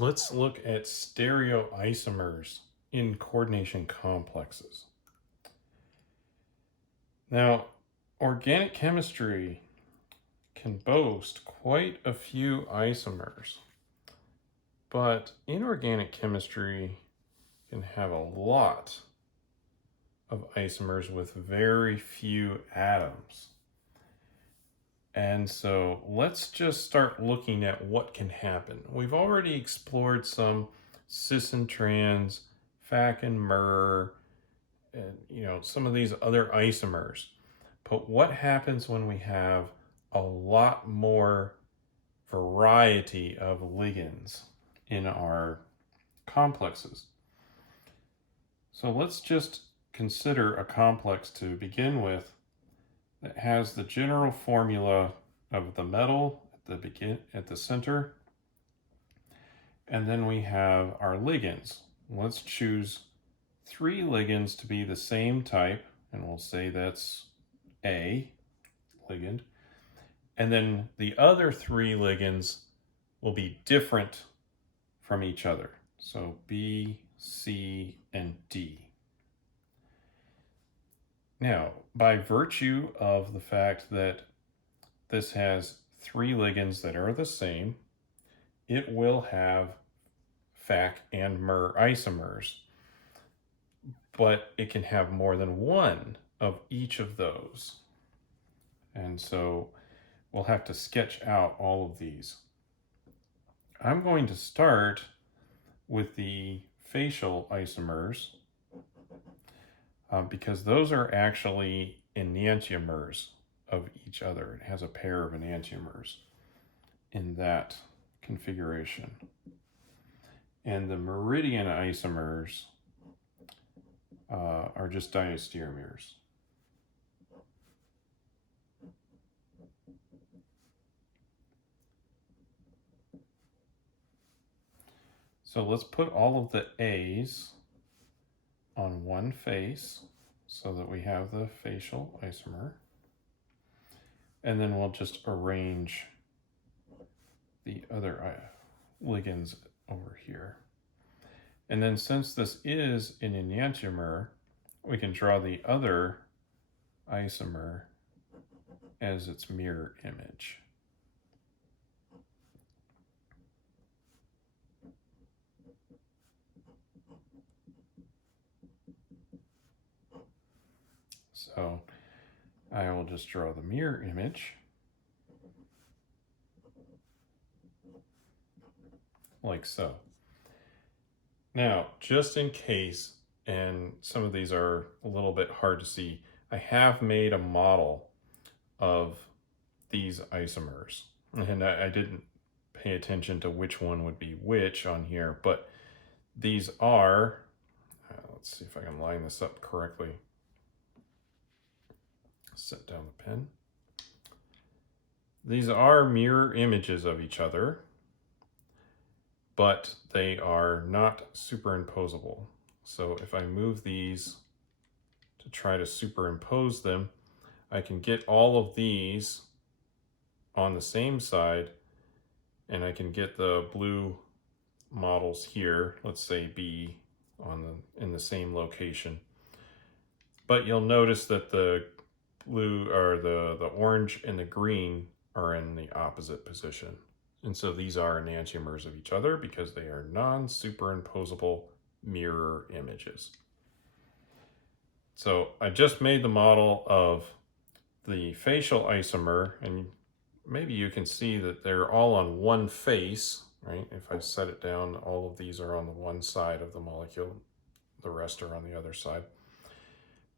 Let's look at stereoisomers in coordination complexes. Now, organic chemistry can boast quite a few isomers, but inorganic chemistry can have a lot of isomers with very few atoms. And so let's just start looking at what can happen. We've already explored some cis and trans, Fac and Mer, and some of these other isomers. But what happens when we have a lot more variety of ligands in our complexes? So let's just consider a complex to begin with that has the general formula of the metal at the center, and then we have our ligands. Let's choose 3 ligands to be the same type, and we'll say that's A ligand, and then the other 3 ligands will be different from each other, so B, C, and D. Now, by virtue of the fact that this has 3 ligands that are the same, it will have Fac and Mer isomers, but it can have more than one of each of those. And so we'll have to sketch out all of these. I'm going to start with the facial isomers because those are actually enantiomers of each other. It has a pair of enantiomers in that configuration. And the Meridian isomers are just diastereomers. So let's put all of the A's on one face so that we have the facial isomer. And then we'll just arrange the other ligands over here. And then since this is an enantiomer, we can draw the other isomer as its mirror image. So I will just draw the mirror image like so. Now, just in case, and some of these are a little bit hard to see, I have made a model of these isomers. And I didn't pay attention to which one would be which on here, but these are, let's see if I can line this up correctly. Set down the pen. These are mirror images of each other, but they are not superimposable. So if I move these to try to superimpose them, I can get all of these on the same side, and I can get the blue models here, let's say B, in the same location. But you'll notice that the blue or the orange and the green are in the opposite position. And so these are enantiomers of each other because they are non-superimposable mirror images. So I just made the model of the facial isomer, and maybe you can see that they're all on one face, right? If I set it down, all of these are on the one side of the molecule, the rest are on the other side.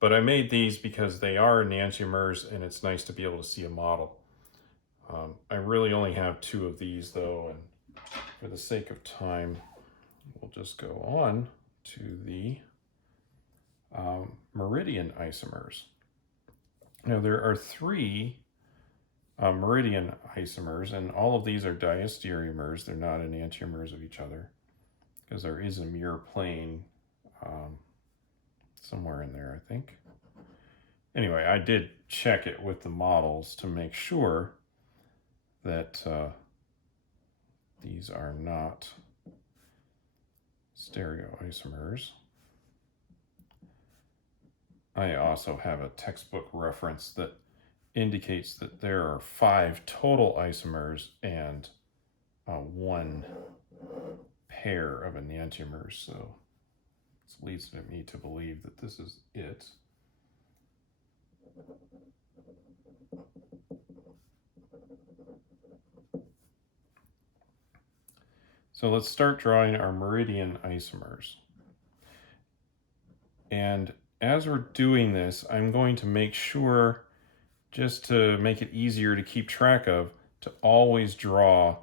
But I made these because they are enantiomers, and it's nice to be able to see a model. I really only have 2 of these though, and for the sake of time, we'll just go on to the Meridian isomers. Now there are 3 Meridian isomers, and all of these are diastereomers. They're not enantiomers of each other because there is a mirror plane somewhere in there, I think. Anyway, I did check it with the models to make sure that these are not stereoisomers. I also have a textbook reference that indicates that there are 5 total isomers and 1 pair of enantiomers. So this leads me to believe that this is it. So let's start drawing our meridian isomers. And as we're doing this, I'm going to make sure, just to make it easier to keep track of, to always draw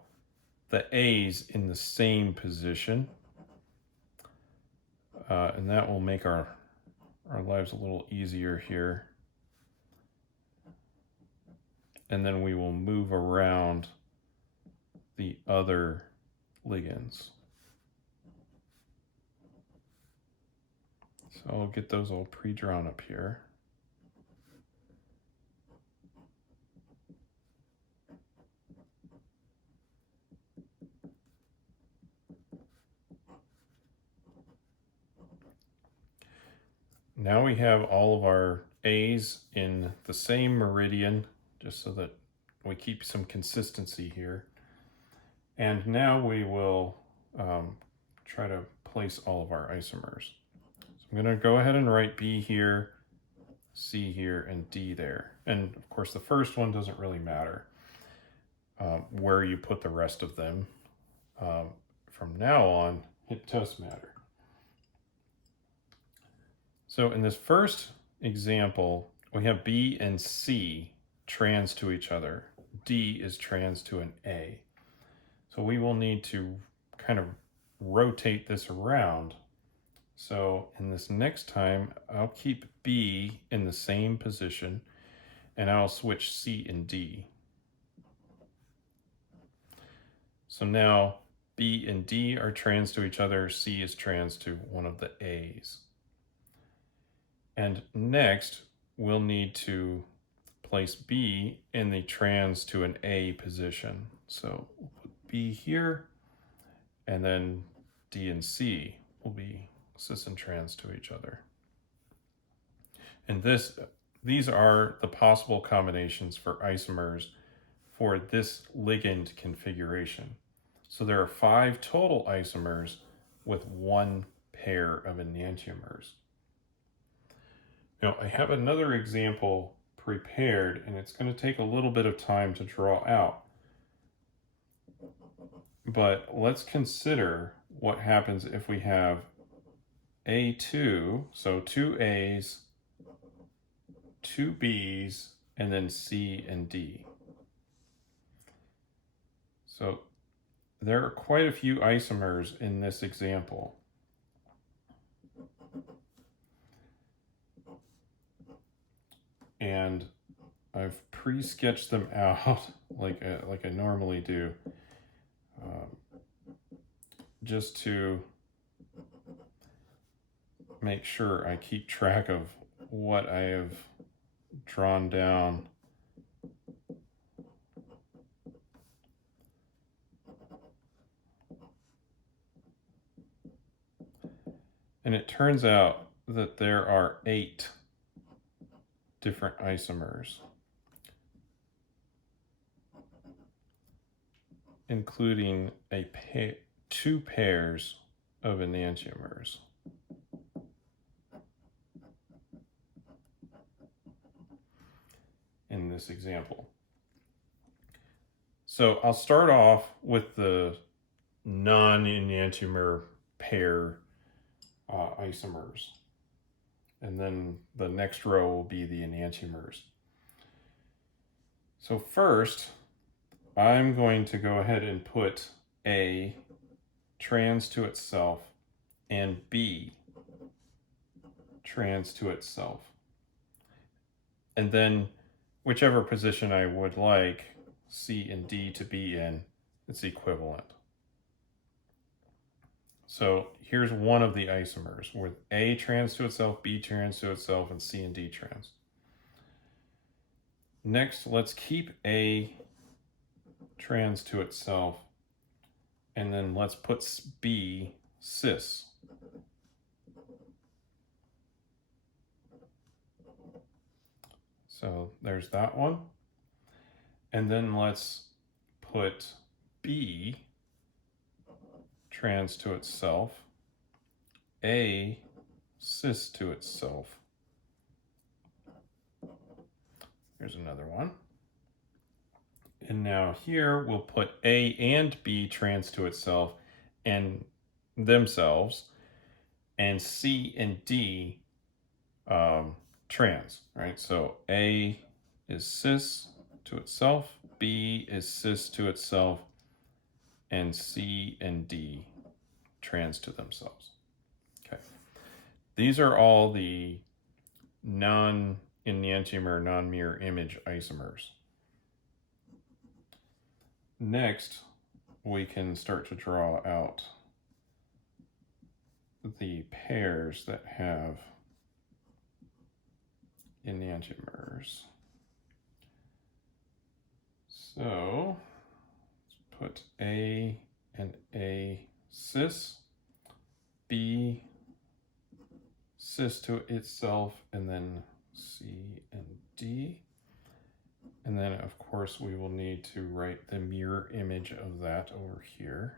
the A's in the same position. And that will make our lives a little easier here. And then we will move around the other ligands. So I'll get those all pre-drawn up here. Now we have all of our A's in the same meridian, just so that we keep some consistency here. And now we will try to place all of our isomers. So I'm going to go ahead and write B here, C here, and D there. And of course, the first one doesn't really matter where you put the rest of them. From now on, it does matter. So in this first example, we have B and C trans to each other. D is trans to an A. So we will need to kind of rotate this around. So in this next time, I'll keep B in the same position, and I'll switch C and D. So now B and D are trans to each other. C is trans to one of the A's. And next, we'll need to place B in the trans to an A position. So we'll put B here, and then D and C will be cis and trans to each other. And these are the possible combinations for isomers for this ligand configuration. So there are 5 total isomers with 1 pair of enantiomers. Now, I have another example prepared, and it's going to take a little bit of time to draw out. But let's consider what happens if we have A2, so 2 A's, 2 B's, and then C and D. So there are quite a few isomers in this example. And I've pre-sketched them out like I normally do, just to make sure I keep track of what I have drawn down. And it turns out that there are 8 different isomers, including 2 pairs of enantiomers. In this example. So I'll start off with the non-enantiomer pair isomers. And then the next row will be the enantiomers. So first, I'm going to go ahead and put A trans to itself and B trans to itself. And then whichever position I would like C and D to be in, it's equivalent. So here's one of the isomers with A trans to itself, B trans to itself, and C and D trans. Next, let's keep A trans to itself, and then let's put B cis. So there's that one. And then let's put B trans to itself, A cis to itself. Here's another one. And now here we'll put A and B trans to itself and themselves, and C and D trans, right? So A is cis to itself, B is cis to itself, and C and D trans to themselves. Okay. These are all the non-enantiomer, non-mirror image isomers. Next, we can start to draw out the pairs that have enantiomers. So let's put A and A cis, B cis to itself, and then C and D. And then, of course, we will need to write the mirror image of that over here.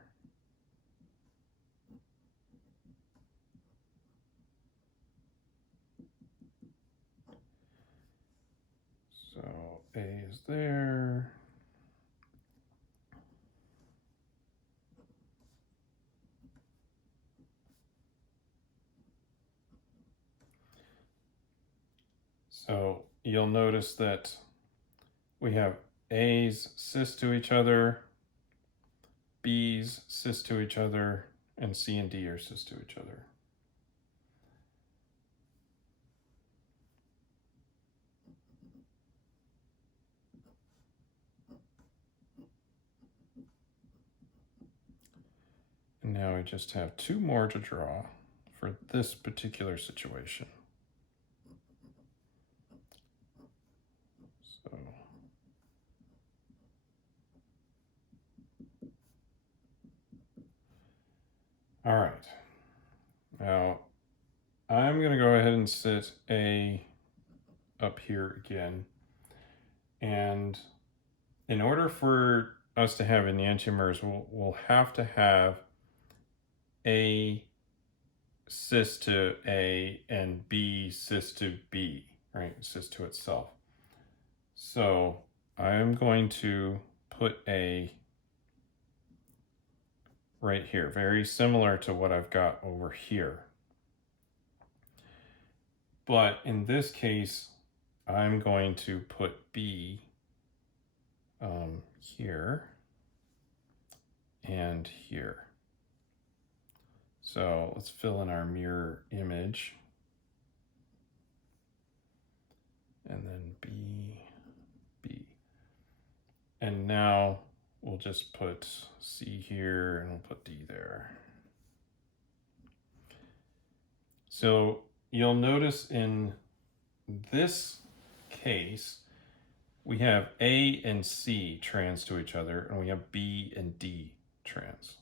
So A is there. So you'll notice that we have A's cis to each other, B's cis to each other, and C and D are cis to each other. And now we just have two more to draw for this particular situation. So all right. Now I'm going to go ahead and sit A up here again. And in order for us to have enantiomers, we'll have to have A cis to A and B cis to B, right? Cis to itself. So I'm going to put A right here, very similar to what I've got over here. But in this case, I'm going to put B here and here. So let's fill in our mirror image. And then B, B. And now we'll just put C here and we'll put D there. So you'll notice in this case, we have A and C trans to each other, and we have B and D trans.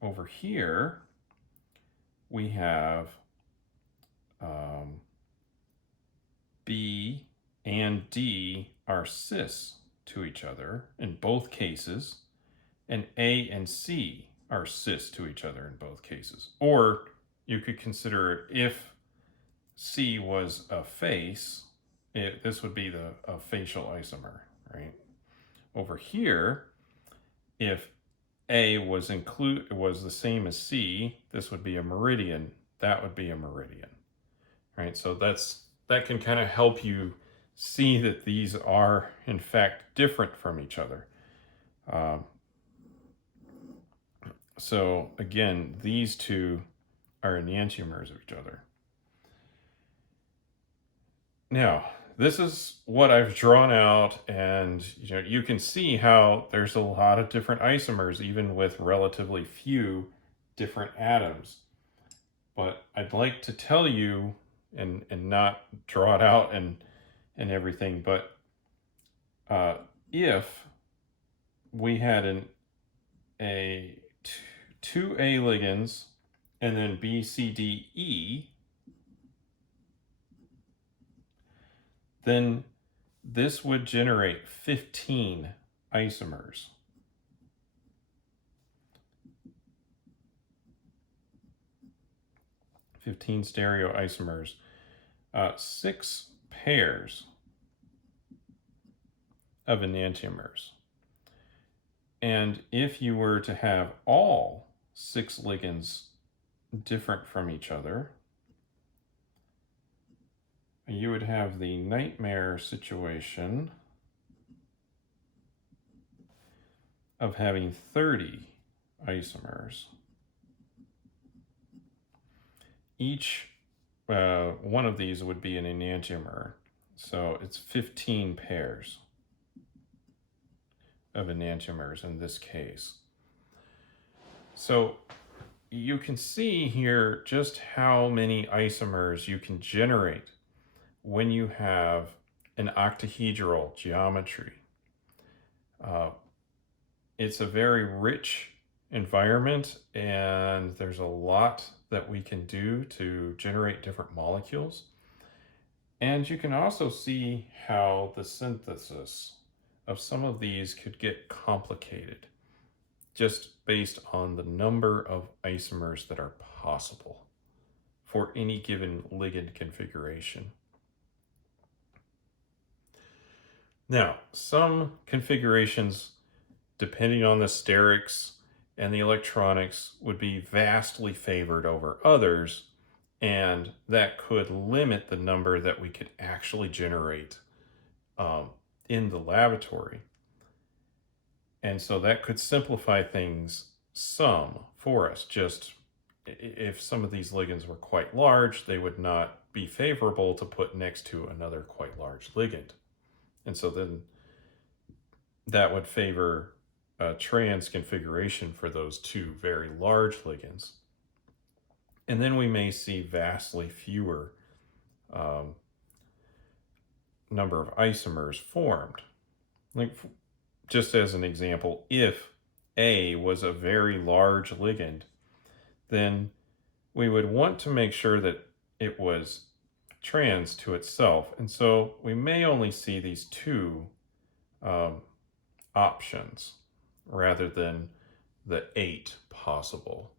Over here, we have B and D are cis to each other in both cases, and A and C are cis to each other in both cases. Or you could consider it if C was a face, this would be a facial isomer, right? Over here, if A was the same as C, this would be a meridian. That would be a meridian, right? So that can kind of help you see that these are in fact different from each other. So again, these two are enantiomers of each other. Now, this is what I've drawn out, and you can see how there's a lot of different isomers, even with relatively few different atoms. But I'd like to tell you, and not draw it out and everything, but if we had two A ligands and then B, C, D, E, then this would generate 15 isomers. 15 stereoisomers. 6 pairs of enantiomers. And if you were to have all 6 ligands different from each other, you would have the nightmare situation of having 30 isomers. Each one of these would be an enantiomer, so it's 15 pairs of enantiomers in this case. So you can see here just how many isomers you can generate when you have an octahedral geometry. It's a very rich environment, and there's a lot that we can do to generate different molecules. And you can also see how the synthesis of some of these could get complicated just based on the number of isomers that are possible for any given ligand configuration. Now, some configurations, depending on the sterics and the electronics, would be vastly favored over others, and that could limit the number that we could actually generate in the laboratory. And so that could simplify things some for us. Just if some of these ligands were quite large, they would not be favorable to put next to another quite large ligand. And so then that would favor a trans configuration for those 2 very large ligands. And then we may see vastly fewer number of isomers formed. Like, just as an example, if A was a very large ligand, then we would want to make sure that it was trans to itself. And so we may only see these 2 options rather than the 8 possible